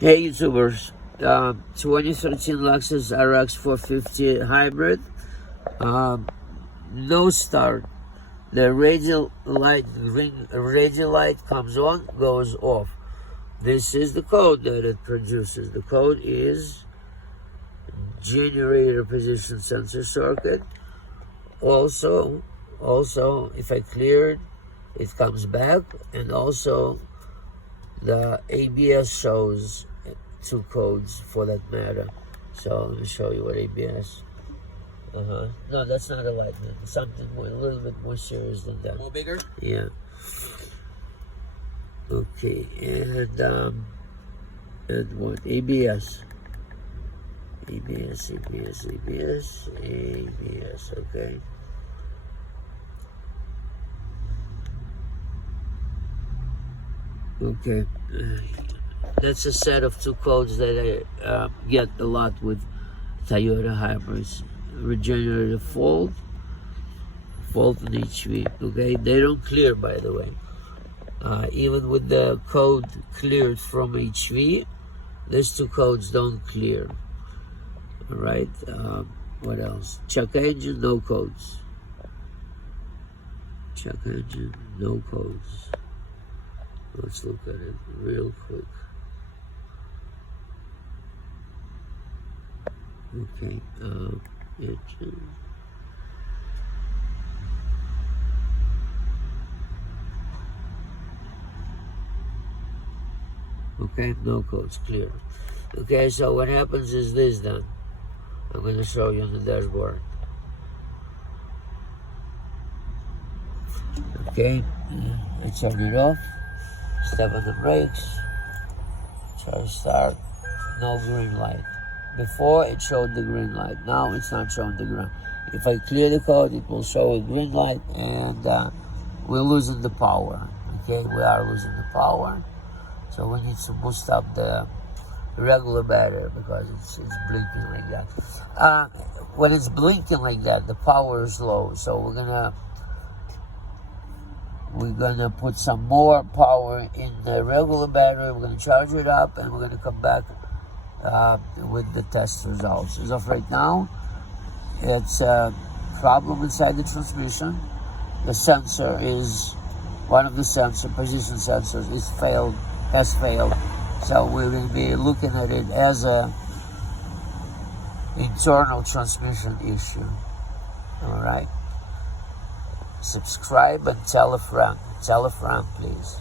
Hey YouTubers, 2013 Lexus RX 450 hybrid, no start. The radial light, green radial light comes on, goes off. This is the code that it produces. The code is generator position sensor circuit. Also, if I clear it comes back, and also the ABS shows two codes for that matter. So let me show you what ABS. No, that's not a light, man. Something more, a little bit more serious than that. A little bigger? Yeah. Okay, and what? ABS. ABS. Okay. Okay, that's a set of two codes that I get a lot with Toyota hybrids. Regenerative fault and HV. Okay, they don't clear, by the way. Even with the code cleared from HV, these two codes don't clear. All right. What else? Check engine, no codes. Check engine, no codes. Let's look at it real quick. Okay, engine. Okay, no codes, clear. Okay, so what happens is this then. I'm going to show you on the dashboard. Okay, I turn it off. Step on the brakes, try to start, no green light. Before it showed the green light, now it's not showing the green. If I clear the code, it will show a green light, and we're losing the power. Okay, we are losing the power, so we need to boost up the regular battery because it's blinking like that. When it's blinking like that, the power is low, so we're gonna put some more power in the regular battery. We're gonna charge it up, and we're gonna come back with the test results. As of right now, it's a problem inside the transmission. The sensor is one of the position sensors has failed. So we're gonna be looking at it as a internal transmission issue. All right. Subscribe and tell a friend. Tell a friend, please.